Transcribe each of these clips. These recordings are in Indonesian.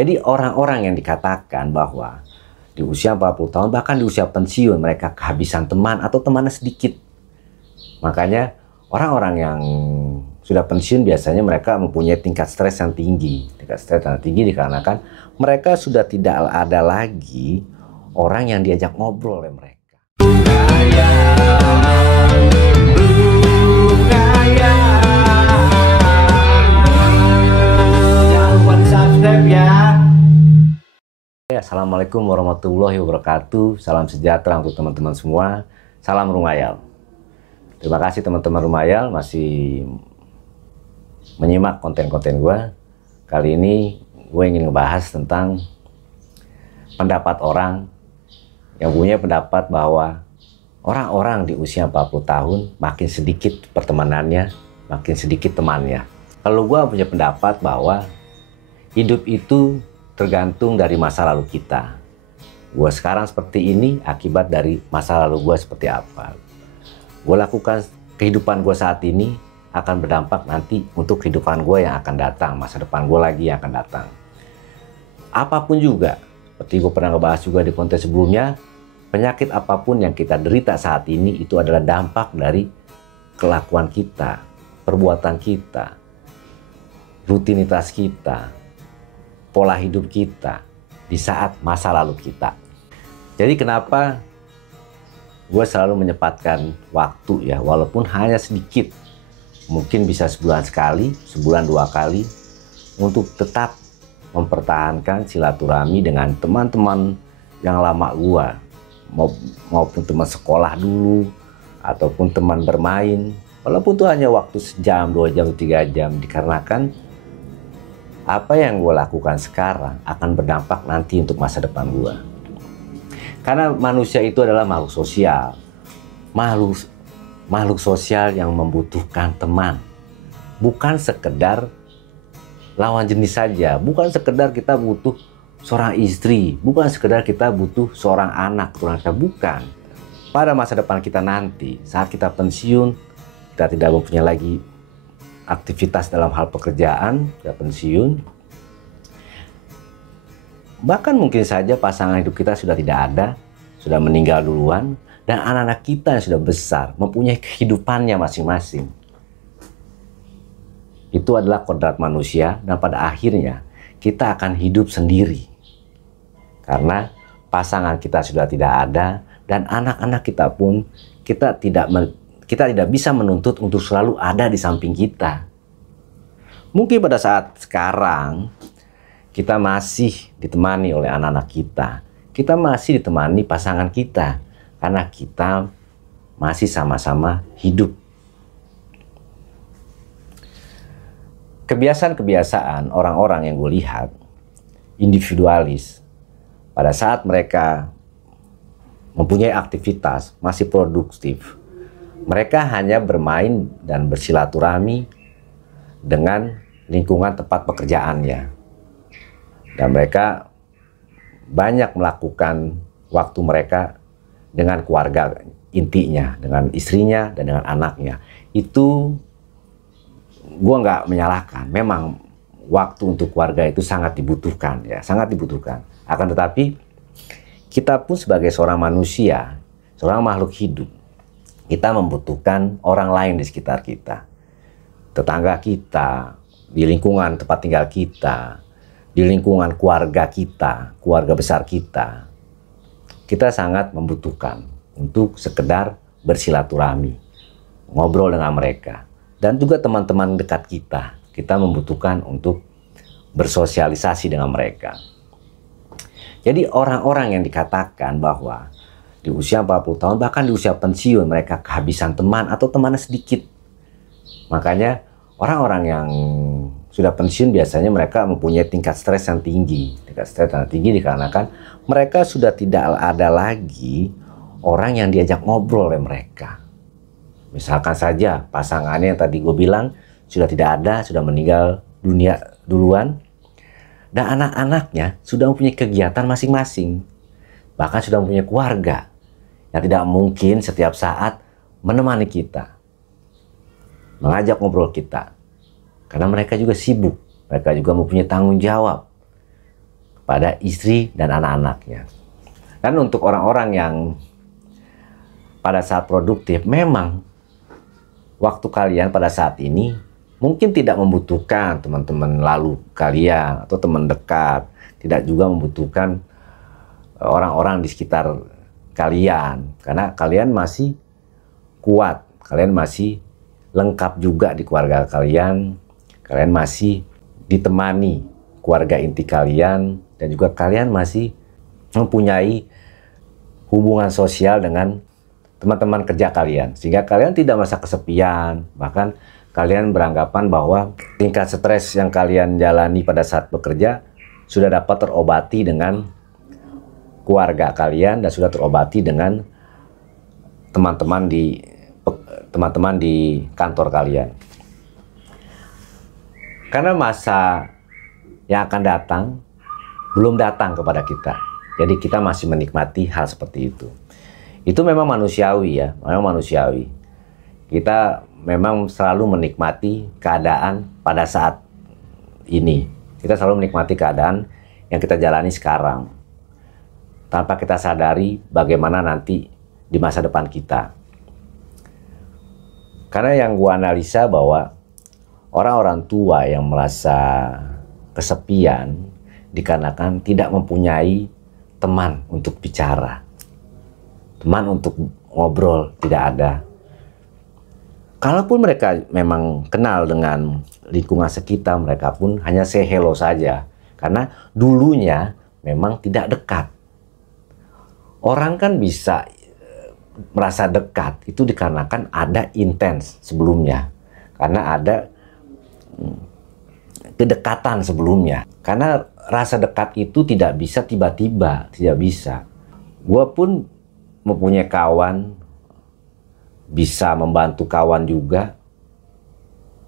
Jadi orang-orang yang dikatakan bahwa di usia 40 tahun, bahkan di usia pensiun, mereka kehabisan teman atau temannya sedikit. Makanya orang-orang yang sudah pensiun biasanya mereka mempunyai tingkat stres yang tinggi. Tingkat stres yang tinggi dikarenakan mereka sudah tidak ada lagi orang yang diajak ngobrol oleh mereka. Assalamualaikum warahmatullahi wabarakatuh. Salam sejahtera untuk teman-teman semua. Salam Rumayal. Terima kasih teman-teman Rumayal masih menyimak konten-konten gue. Kali ini gue ingin ngebahas tentang pendapat orang yang punya pendapat bahwa orang-orang di usia 40 tahun makin sedikit pertemanannya, makin sedikit temannya. Kalau gue punya pendapat bahwa hidup itu tergantung dari masa lalu kita. Gue sekarang seperti ini akibat dari masa lalu gue seperti apa. Gue lakukan kehidupan gue saat ini akan berdampak nanti untuk kehidupan gue yang akan datang, masa depan gue lagi yang akan datang. Apapun juga, seperti gue pernah ngebahas juga di konten sebelumnya, penyakit apapun yang kita derita saat ini itu adalah dampak dari kelakuan kita, perbuatan kita, rutinitas kita, pola hidup kita di saat masa lalu kita. Jadi kenapa gue selalu menyempatkan waktu ya, walaupun hanya sedikit, mungkin bisa sebulan sekali, sebulan 2 kali, untuk tetap mempertahankan silaturahmi dengan teman-teman yang lama gue, maupun teman sekolah dulu, ataupun teman bermain, walaupun itu hanya waktu sejam, 2 jam, 3 jam, dikarenakan apa yang gue lakukan sekarang akan berdampak nanti untuk masa depan gue. Karena manusia itu adalah makhluk sosial. Makhluk sosial yang membutuhkan teman. Bukan sekedar lawan jenis saja. Bukan sekedar kita butuh seorang istri. Bukan sekedar kita butuh seorang anak. Bukan. Pada masa depan kita nanti, saat kita pensiun, kita tidak mempunyai lagi aktivitas dalam hal pekerjaan, sudah pensiun. Bahkan mungkin saja pasangan hidup kita sudah tidak ada, sudah meninggal duluan, dan anak-anak kita yang sudah besar, mempunyai kehidupannya masing-masing. Itu adalah kodrat manusia, dan pada akhirnya kita akan hidup sendiri. Karena pasangan kita sudah tidak ada, dan anak-anak kita pun kita tidak bisa menuntut untuk selalu ada di samping kita. Mungkin pada saat sekarang kita masih ditemani oleh anak-anak kita. Kita masih ditemani pasangan kita karena kita masih sama-sama hidup. Kebiasaan-kebiasaan orang-orang yang gue lihat individualis, pada saat mereka mempunyai aktivitas masih produktif, mereka hanya bermain dan bersilaturahmi dengan lingkungan tempat pekerjaannya. Dan mereka banyak melakukan waktu mereka dengan keluarga intinya, dengan istrinya dan dengan anaknya. Itu gue nggak menyalahkan. Memang waktu untuk keluarga itu sangat dibutuhkan, ya, sangat dibutuhkan. Akan tetapi kita pun sebagai seorang manusia, seorang makhluk hidup, kita membutuhkan orang lain di sekitar kita. Tetangga kita, di lingkungan tempat tinggal kita, di lingkungan keluarga kita, keluarga besar kita. Kita sangat membutuhkan untuk sekedar bersilaturahmi, ngobrol dengan mereka. Dan juga teman-teman dekat kita, kita membutuhkan untuk bersosialisasi dengan mereka. Jadi orang-orang yang dikatakan bahwa di usia 40 tahun, bahkan di usia pensiun, mereka kehabisan teman atau temannya sedikit. Makanya orang-orang yang sudah pensiun biasanya mereka mempunyai tingkat stres yang tinggi. Tingkat stres yang tinggi dikarenakan mereka sudah tidak ada lagi orang yang diajak ngobrol oleh mereka. Misalkan saja pasangannya yang tadi gue bilang sudah tidak ada, sudah meninggal dunia duluan. Dan anak-anaknya sudah mempunyai kegiatan masing-masing. Bahkan sudah mempunyai keluarga yang tidak mungkin setiap saat menemani kita, mengajak ngobrol kita. Karena mereka juga sibuk, mereka juga mempunyai tanggung jawab. pada istri dan anak-anaknya. Dan untuk orang-orang yang pada saat produktif, memang waktu kalian pada saat ini mungkin tidak membutuhkan teman-teman lalu kalian atau teman dekat, tidak juga membutuhkan orang-orang di sekitar kalian, karena kalian masih kuat, kalian masih lengkap juga di keluarga kalian, kalian masih ditemani keluarga inti kalian, dan juga kalian masih mempunyai hubungan sosial dengan teman-teman kerja kalian, sehingga kalian tidak merasa kesepian. Bahkan kalian beranggapan bahwa tingkat stres yang kalian jalani pada saat bekerja sudah dapat terobati dengan keluarga kalian dan sudah terobati dengan teman-teman di kantor kalian. Karena masa yang akan datang belum datang kepada kita, jadi kita masih menikmati hal seperti itu. Itu memang manusiawi ya, memang manusiawi. Kita memang selalu menikmati keadaan pada saat ini. Kita selalu menikmati keadaan yang kita jalani sekarang, tanpa kita sadari bagaimana nanti di masa depan kita. Karena yang gua analisa bahwa orang-orang tua yang merasa kesepian dikarenakan tidak mempunyai teman untuk bicara. Teman untuk ngobrol tidak ada. Kalaupun mereka memang kenal dengan lingkungan sekitar, mereka pun hanya say hello saja. Karena dulunya memang tidak dekat. Orang kan bisa merasa dekat itu dikarenakan ada intens sebelumnya. Karena ada kedekatan sebelumnya. Karena rasa dekat itu tidak bisa tiba-tiba, tidak bisa. Gua pun mempunyai kawan, bisa membantu kawan juga,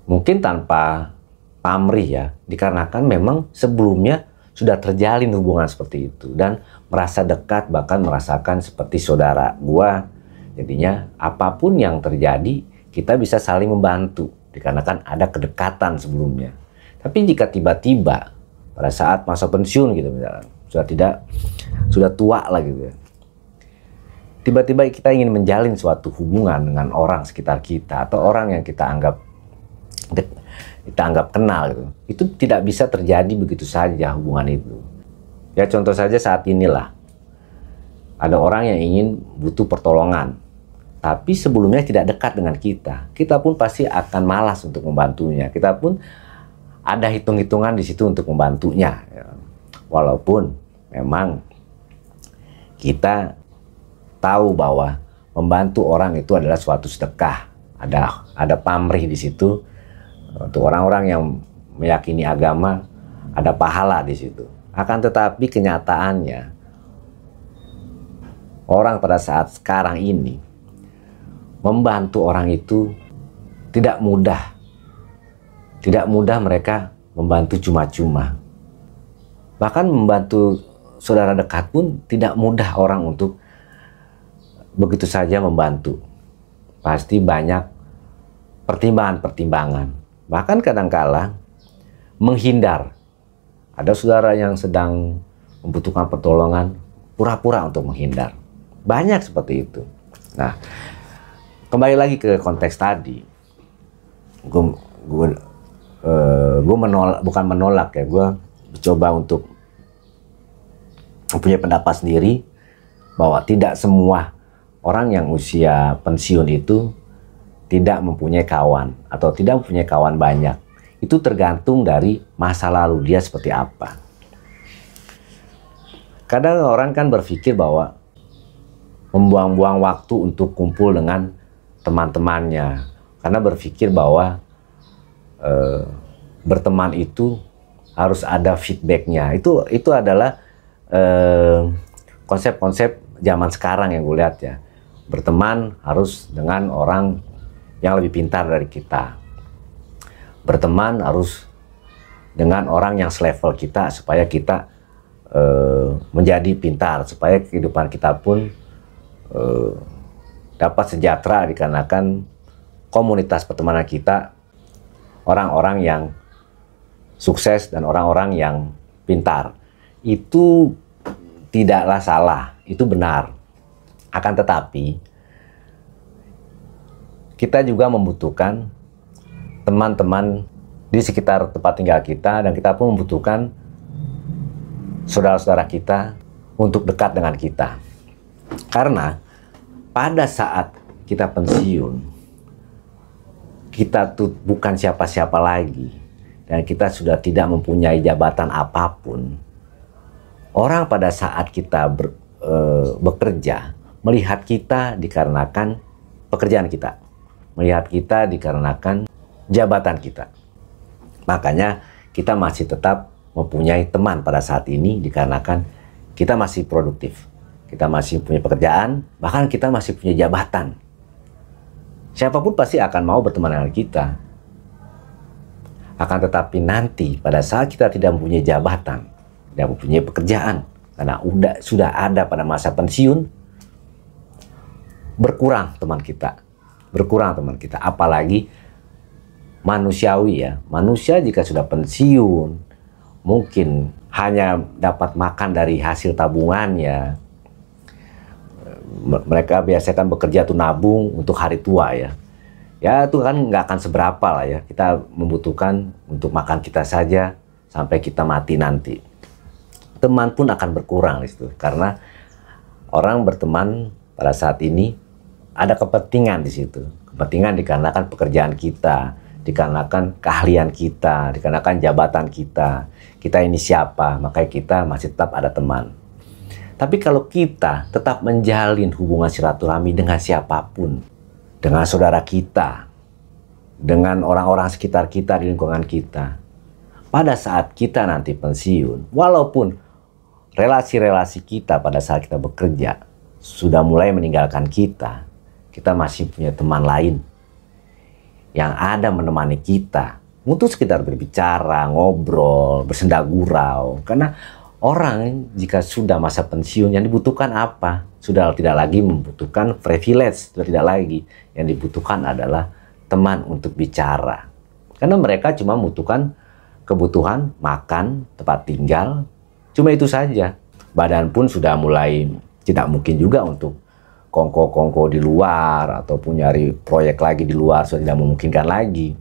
mungkin tanpa pamrih ya, dikarenakan memang sebelumnya sudah terjalin hubungan seperti itu dan merasa dekat, bahkan merasakan seperti saudara gua. Jadinya apapun yang terjadi kita bisa saling membantu dikarenakan ada kedekatan sebelumnya. Tapi jika tiba-tiba pada saat masa pensiun gitu misalnya, sudah tua lah gitu ya, tiba-tiba kita ingin menjalin suatu hubungan dengan orang sekitar kita atau orang yang kita anggap kenal gitu. Itu tidak bisa terjadi begitu saja hubungan itu. Ya contoh saja saat inilah ada orang yang ingin butuh pertolongan, tapi sebelumnya tidak dekat dengan kita. Kita pun pasti akan malas untuk membantunya. Kita pun ada hitung-hitungan di situ untuk membantunya. Walaupun memang kita tahu bahwa membantu orang itu adalah suatu sedekah, ada pamrih di situ. Untuk orang-orang yang meyakini agama ada pahala di situ. Akan tetapi kenyataannya orang pada saat sekarang ini membantu orang itu tidak mudah. Tidak mudah mereka membantu cuma-cuma. Bahkan membantu saudara dekat pun tidak mudah orang untuk begitu saja membantu. Pasti banyak pertimbangan-pertimbangan. Bahkan kadangkala menghindar. Ada saudara yang sedang membutuhkan pertolongan, pura-pura untuk menghindar. Banyak seperti itu. Nah, kembali lagi ke konteks tadi. Gue menolak, bukan menolak ya. Gue mencoba untuk mempunyai pendapat sendiri bahwa tidak semua orang yang usia pensiun itu tidak mempunyai kawan atau tidak mempunyai kawan banyak. Itu tergantung dari masa lalu dia seperti apa. Kadang orang kan berpikir bahwa membuang-buang waktu untuk kumpul dengan teman-temannya. Karena berpikir bahwa berteman itu harus ada feedbacknya. Itu adalah konsep-konsep zaman sekarang yang gue lihat ya. Berteman harus dengan orang yang lebih pintar dari kita. Berteman harus dengan orang yang selevel kita supaya kita menjadi pintar, supaya kehidupan kita pun dapat sejahtera dikarenakan komunitas pertemanan kita orang-orang yang sukses dan orang-orang yang pintar. itu tidaklah salah, itu benar. Akan tetapi, kita juga membutuhkan teman-teman di sekitar tempat tinggal kita, dan kita pun membutuhkan saudara-saudara kita untuk dekat dengan kita. Karena pada saat kita pensiun, kita tuh bukan siapa-siapa lagi, dan kita sudah tidak mempunyai jabatan apapun. Orang pada saat kita bekerja melihat kita dikarenakan pekerjaan kita, melihat kita dikarenakan jabatan kita. Makanya kita masih tetap mempunyai teman pada saat ini dikarenakan kita masih produktif, kita masih punya pekerjaan, bahkan kita masih punya jabatan. Siapapun pasti akan mau berteman dengan kita. Akan tetapi nanti pada saat kita tidak mempunyai jabatan, tidak mempunyai pekerjaan, karena sudah ada pada masa pensiun, berkurang teman kita. Berkurang teman kita. Apalagi manusiawi ya. Manusia jika sudah pensiun, mungkin hanya dapat makan dari hasil tabungannya. Mereka biasanya kan bekerja tuh nabung untuk hari tua ya. Ya itu kan nggak akan seberapa lah ya. Kita membutuhkan untuk makan kita saja sampai kita mati nanti. Teman pun akan berkurang di situ. Karena orang berteman pada saat ini ada kepentingan di situ. Kepentingan dikarenakan pekerjaan kita, dikarenakan keahlian kita, dikarenakan jabatan kita. Kita ini siapa, makanya kita masih tetap ada teman. Tapi kalau kita tetap menjalin hubungan silaturahmi dengan siapapun, dengan saudara kita, dengan orang-orang sekitar kita di lingkungan kita, pada saat kita nanti pensiun, walaupun relasi-relasi kita pada saat kita bekerja sudah mulai meninggalkan kita, kita masih punya teman lain yang ada menemani kita untuk sekitar berbicara, ngobrol, bersenda gurau. Karena orang jika sudah masa pensiun, yang dibutuhkan apa? Sudah tidak lagi membutuhkan privilege, sudah tidak lagi. Yang dibutuhkan adalah teman untuk bicara. Karena mereka cuma membutuhkan kebutuhan makan, tempat tinggal, cuma itu saja. Badan pun sudah mulai tidak mungkin juga untuk kongko-kongko di luar ataupun nyari proyek lagi di luar, sudah tidak memungkinkan lagi.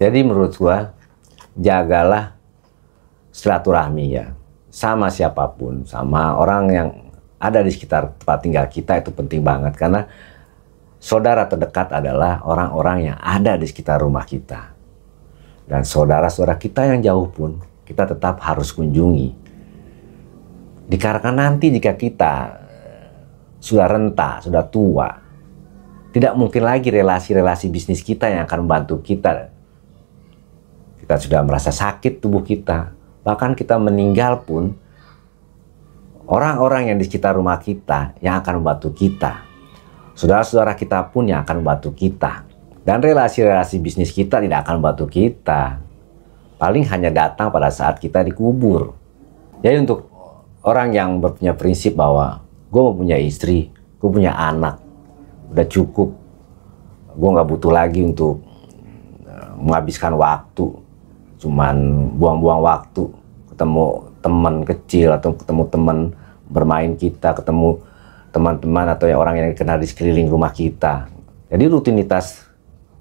Jadi menurut gua, jagalah silaturahmi ya. Sama siapapun, sama orang yang ada di sekitar tempat tinggal kita, itu penting banget. Karena saudara terdekat adalah orang-orang yang ada di sekitar rumah kita. Dan saudara-saudara kita yang jauh pun kita tetap harus kunjungi. Dikarenakan nanti jika kita sudah renta, sudah tua, tidak mungkin lagi relasi-relasi bisnis kita yang akan membantu kita. Kita sudah merasa sakit tubuh kita. Bahkan kita meninggal pun, orang-orang yang di sekitar rumah kita yang akan membantu kita. Saudara-saudara kita pun yang akan membantu kita. Dan relasi-relasi bisnis kita tidak akan membantu kita. Paling hanya datang pada saat kita dikubur. Jadi untuk orang yang punya prinsip bahwa gue mau punya istri, gue punya anak, udah cukup. Gue nggak butuh lagi untuk menghabiskan waktu, cuman buang-buang waktu, ketemu teman kecil atau ketemu teman bermain kita, ketemu teman-teman atau orang yang dikenal di sekeliling rumah kita. Jadi rutinitas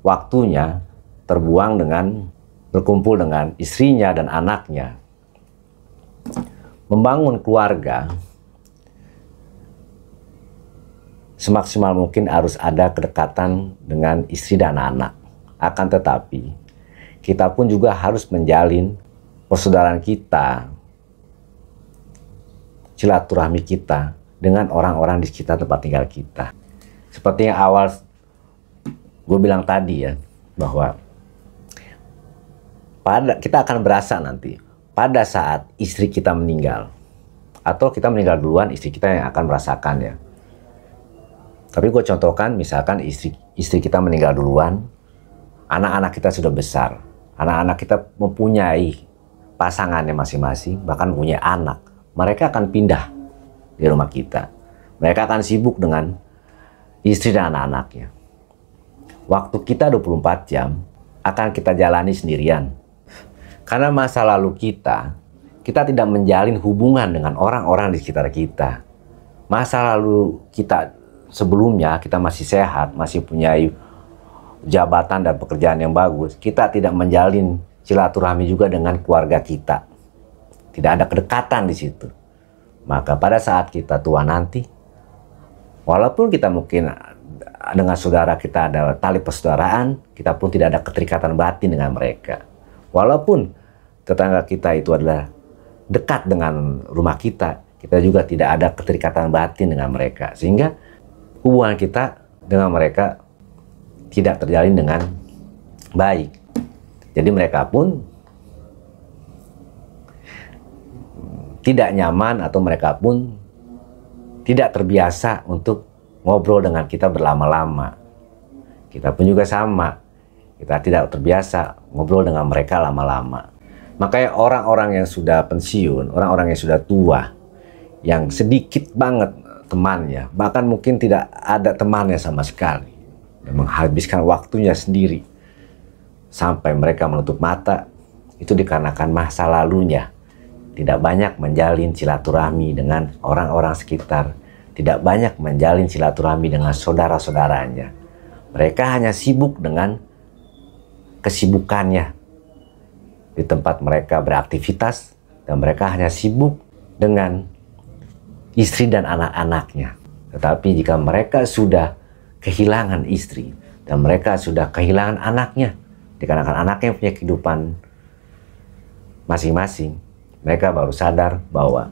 waktunya terbuang dengan berkumpul dengan istrinya dan anaknya. Membangun keluarga semaksimal mungkin harus ada kedekatan dengan istri dan anak. Akan tetapi kita pun juga harus menjalin persaudaraan kita, silaturahmi kita dengan orang-orang di sekitar tempat tinggal kita. Seperti yang awal gue bilang tadi ya, bahwa kita akan berasa nanti pada saat istri kita meninggal, atau kita meninggal duluan, istri kita yang akan merasakan ya. Tapi gue contohkan misalkan istri kita meninggal duluan, anak-anak kita sudah besar, anak-anak kita mempunyai pasangannya masing-masing, bahkan punya anak. Mereka akan pindah di rumah kita. Mereka akan sibuk dengan istri dan anak-anaknya. Waktu kita 24 jam akan kita jalani sendirian. Karena masa lalu kita kita tidak menjalin hubungan dengan orang-orang di sekitar kita. Masa lalu kita sebelumnya kita masih sehat, masih punya jabatan dan pekerjaan yang bagus, kita tidak menjalin silaturahmi juga dengan keluarga kita. Tidak ada kedekatan di situ. Maka pada saat kita tua nanti, walaupun kita mungkin dengan saudara kita ada tali persaudaraan, kita pun tidak ada keterikatan batin dengan mereka. Walaupun tetangga kita itu adalah dekat dengan rumah kita, kita juga tidak ada keterikatan batin dengan mereka. Sehingga hubungan kita dengan mereka tidak terjalin dengan baik. Jadi mereka pun tidak nyaman atau mereka pun tidak terbiasa untuk ngobrol dengan kita berlama-lama. Kita pun juga sama. Kita tidak terbiasa ngobrol dengan mereka lama-lama. Makanya orang-orang yang sudah pensiun, orang-orang yang sudah tua, yang sedikit banget temannya, bahkan mungkin tidak ada temannya sama sekali, yang menghabiskan waktunya sendiri sampai mereka menutup mata, itu dikarenakan masa lalunya tidak banyak menjalin silaturahmi dengan orang-orang sekitar, tidak banyak menjalin silaturahmi dengan saudara-saudaranya. Mereka hanya sibuk dengan kesibukannya di tempat mereka beraktivitas, dan mereka hanya sibuk dengan istri dan anak-anaknya. Tetapi jika mereka sudah kehilangan istri dan mereka sudah kehilangan anaknya, dikarenakan anaknya punya kehidupan masing-masing, mereka baru sadar bahwa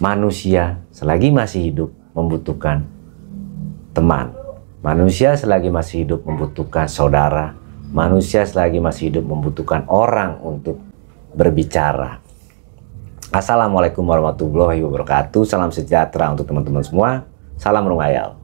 manusia selagi masih hidup membutuhkan teman. Manusia selagi masih hidup membutuhkan saudara. Manusia selagi masih hidup membutuhkan orang untuk berbicara. Assalamualaikum warahmatullahi wabarakatuh. Salam sejahtera untuk teman-teman semua. Salam Rungayal.